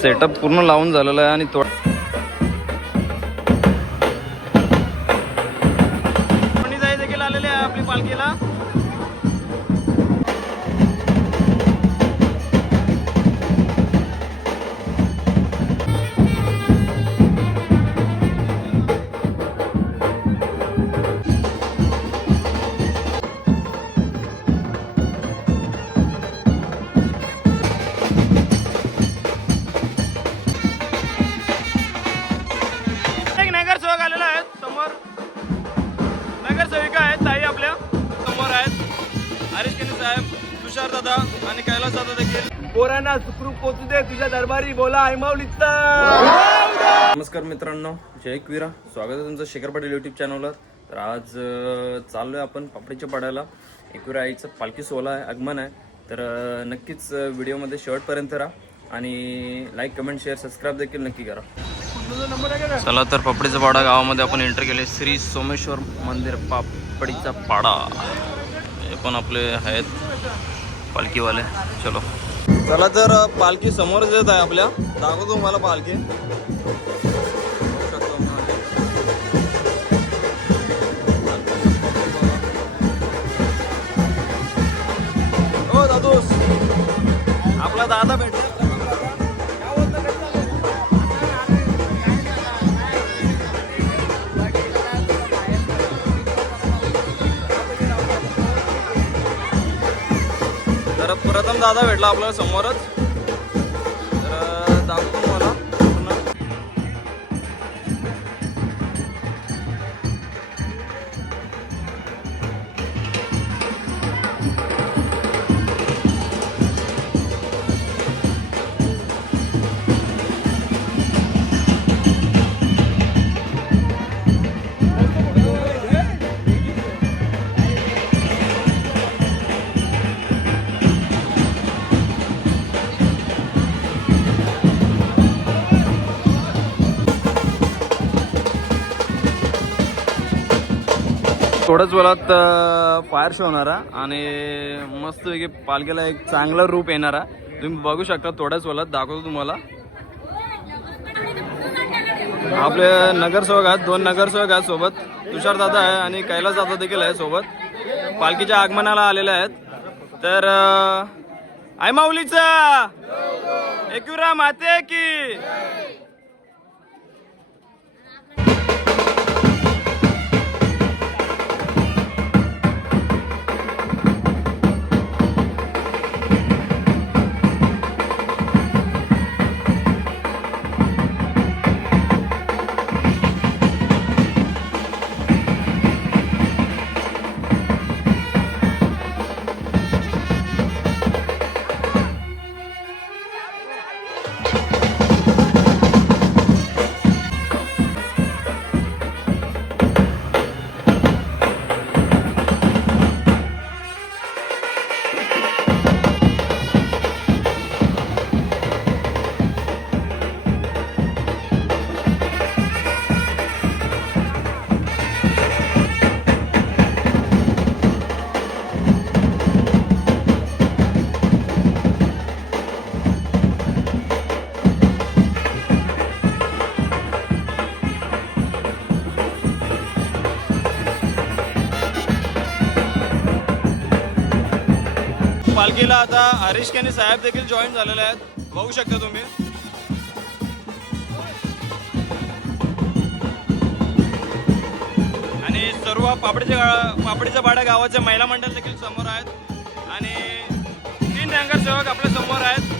Setup पूर्ण लावून झालेला आहे आणि तो देखील आलेले आहे आपली पालखीला. नगरसेवक आलेला आहेत समोर. नगरसेविका आहेत ताई आपल्या समोर आहेत. हरीश केनी साहेब, तुषार दादा आणि कैलास दादा देखील. पोरांना सुखरूप पोचू दे तुझ्या दरबारी. बोला आयमावलीचा. नमस्कार मित्रांनो, जय एकविरा. स्वागत आहे तुमचं शेखर पाटील यूट्यूब चॅनलवर. तर आज चाललोय आपण पापडीच्या पाड्याला. एकविरा आईचं पालखी सोहळा आहे, आगमन आहे. तर नक्कीच व्हिडिओमध्ये शेवटपर्यंत राहा आणि लाईक, कमेंट, शेअर, सबस्क्राईब देखील नक्की करा. चला तर पापडीचा पाडा गावामध्ये आपण एंटर केले. श्री सोमेश्वर मंदिर पापडीचा पाडा. हे पण आपले आहेत पालखीवाले. चलो चला तर पालखी समोरच येत आहे आपल्या. दाखवतो तुम्हाला पालखी. हो दादूस, आपला दादा भेटला. तर प्रथम दादा भेटला आपल्याला समोरच. तर दाखवतो तुम्हाला पूर्ण. थोड्याच वेळात फायर शो होणारा आणि मस्तपैकी पालखीला एक चांगलं रूप येणारा तुम्ही बघू शकता. थोड्याच वेळात दाखवतो तुम्हाला. आपले नगरसेवक आहेत, 2 नगरसेवक आहेत सोबत. तुषार दादा आहे आणि कैलास दादा देखील आहे सोबत. पालखीच्या आगमनाला आलेले आहेत. तर आई माऊलीचा एकविरा माते की. पालखीला आता हरीश केनी साहेब देखील जॉईन झालेले आहेत, बघू शकता तुम्ही. आणि सर्व पापडीच्या पाडा गावाचे महिला मंडळ देखील समोर आहेत आणि 3 नगरसेवक आपल्या समोर आहेत.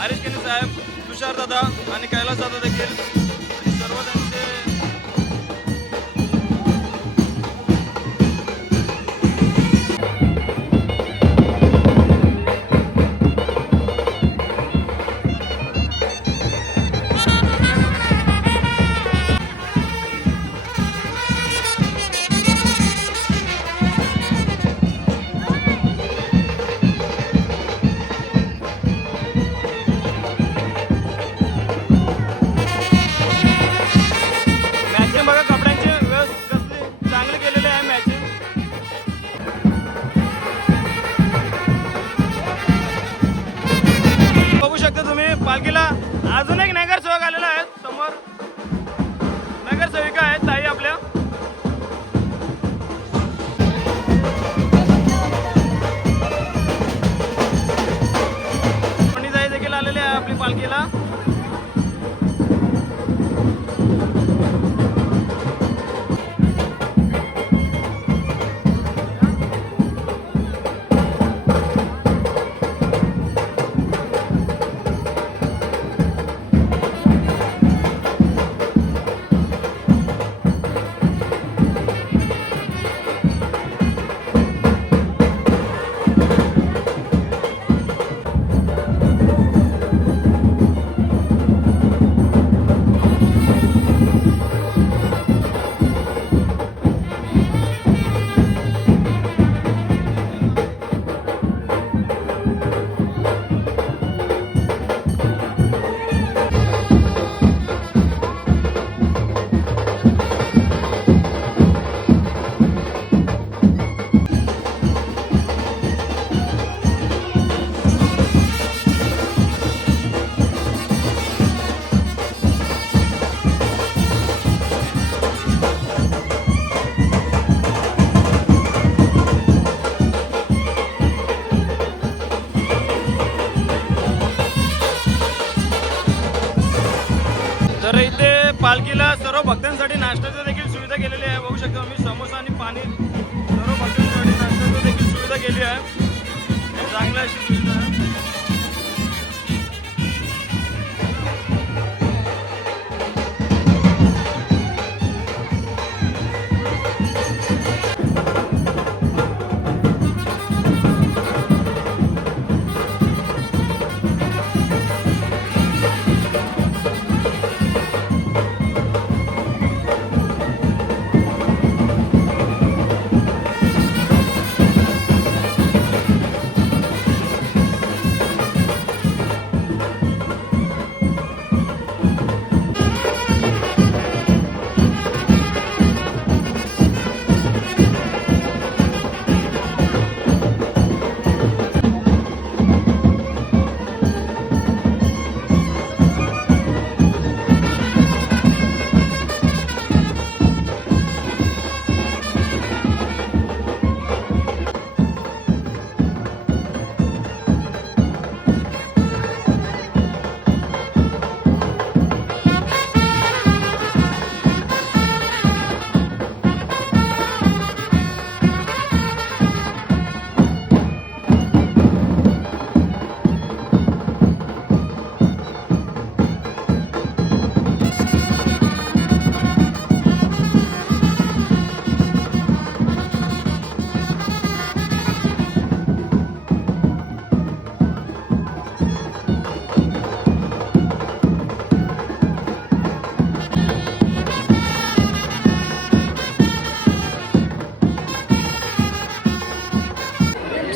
हरीश केनी साहेब, तुषार दादा आणि कैलास दादा देखील. आणि सर्व त्यांचे पालखीला सर्व भक्तांसाठी नाश्त्याची देखील सुविधा केलेली आहे. बघू शकतो आम्ही समोसा आणि पाणी सर्व भक्तांसाठी नाश्त्याची देखील सुविधा केली आहे. चांगली अशी सुविधा आहे.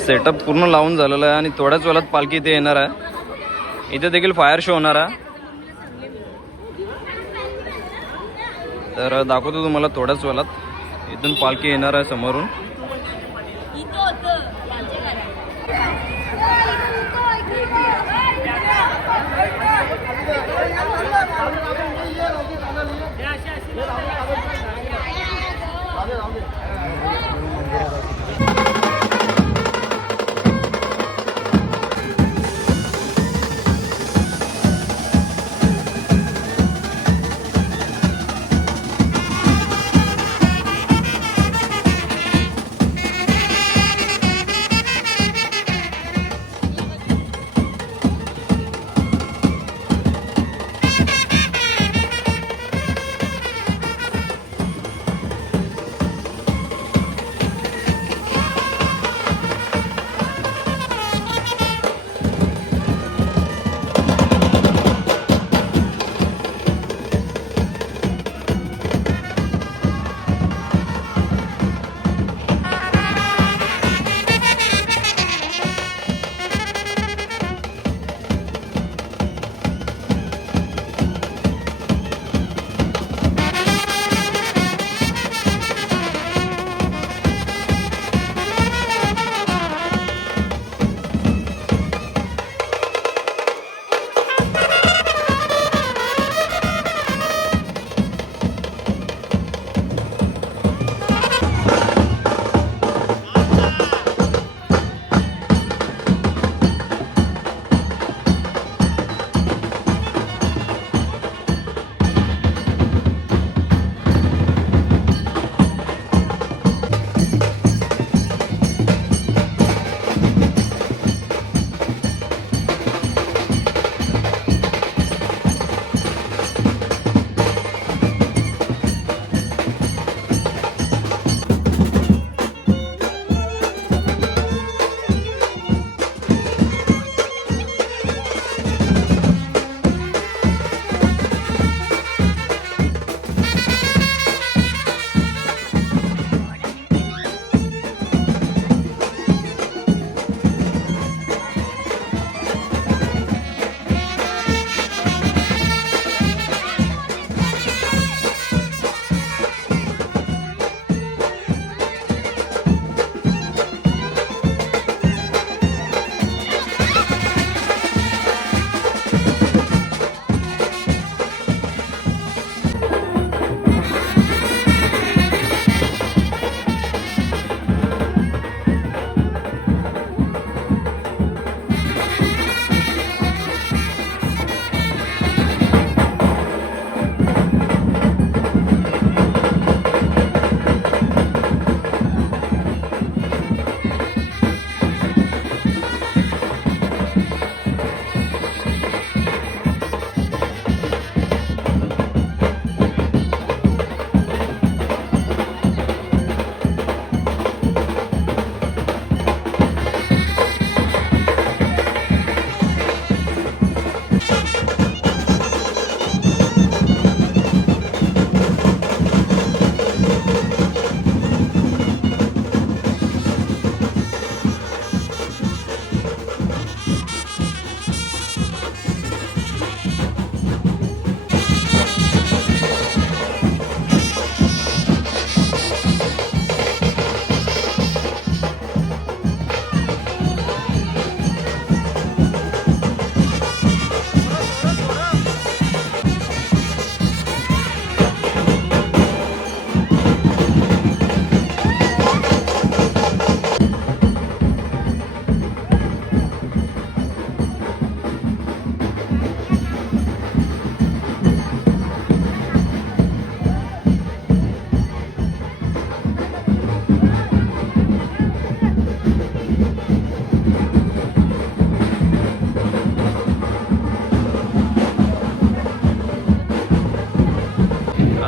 सेटअप पूर्ण लावून झालेला आहे आणि थोड्याच वेळात पालखी इथे येणार आहे. इथे देखील फायर शो होणार आहे. तर दाखवतो तुम्हाला थोड्याच वेळात इथून पालखी येणार आहे समोरून.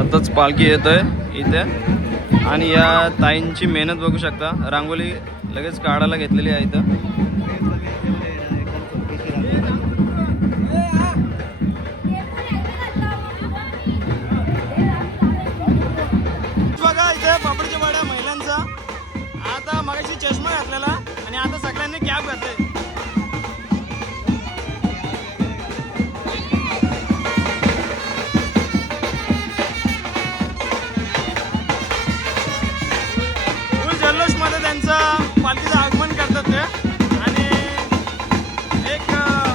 आताच पालखी येतोय इथे आणि या ताईंची मेहनत बघू शकता. रांगोळी लगेच काढायला घेतलेली आहे इथं. बघा इथे पापडीच्या वाड्या महिलांचा. आता मगाशी चष्मा घातलेला आणि आता सगळ्यांनी कॅप घातले. फुल जल्लोष मध्ये त्यांचा पालखीचं आगमन करतात ते आणि एक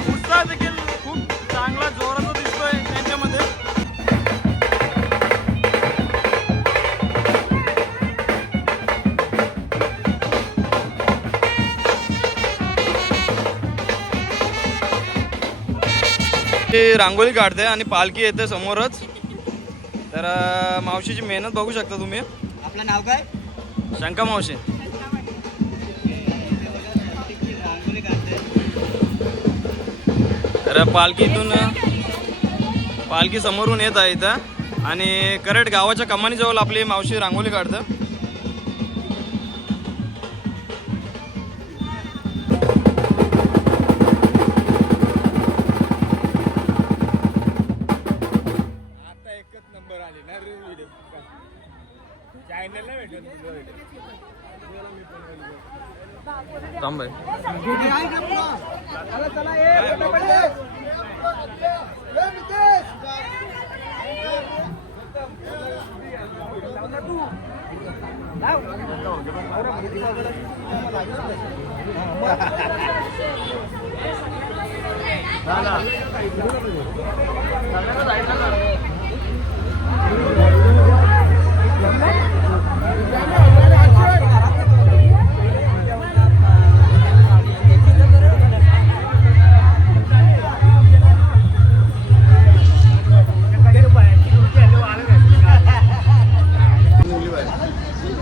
उत्साह देखील खूप चांगला जोराचा दिसतोय त्यांच्यामध्ये. रांगोळी काढते आणि पालखी येते समोरच. तर मावशीची मेहनत बघू शकता तुम्ही. आपलं नाव काय? शंका मावशी. तर पालखी समोरून येत आहे इथं आणि करेक्ट गावाच्या कमानीजवळ आपली मावशी रांगोळी काढतं. थांब भाई.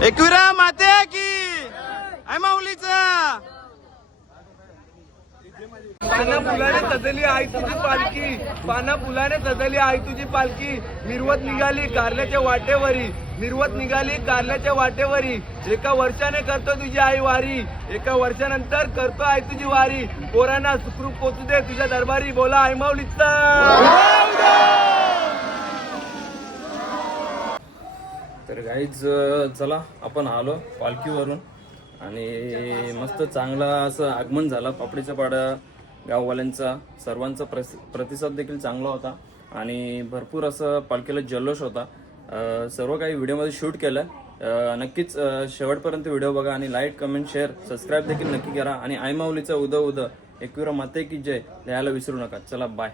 एकविरा माते की आय माऊलीचा. पाना फुलाने सजली आई तुझी पालखी, पाना फुलाने सजली आई तुझी पालखी. मिरवत निघाली कारल्याच्या वाटेवरी, मिरवत निघाली कारल्याच्या वाटेवरी. एका वर्षाने करतो तुझी आई वारी, एका वर्षानंतर करतो आई तुझी वारी. पोरांना सुखरूप पोचू दे तुझ्या दरबारी, बोला आई माऊलीचा. तर गाईज चला आपण आलो पालखीवरून आणि मस्त चांगला असं आगमन झालं. पापडीच्या पाड्या गाववाल्यांचा सर्वांचा प्रतिसाद देखील चांगला होता आणि भरपूर असं पालखीला जल्लोष होता. सर्व काही व्हिडिओमध्ये शूट केलं. नक्कीच शेवटपर्यंत व्हिडिओ बघा आणि लाईक कमेंट शेअर सबस्क्राईब देखील नक्की करा आणि आई माऊलीचा उद उद एकविरा माते की जय लिहायला विसरू नका. चला बाय.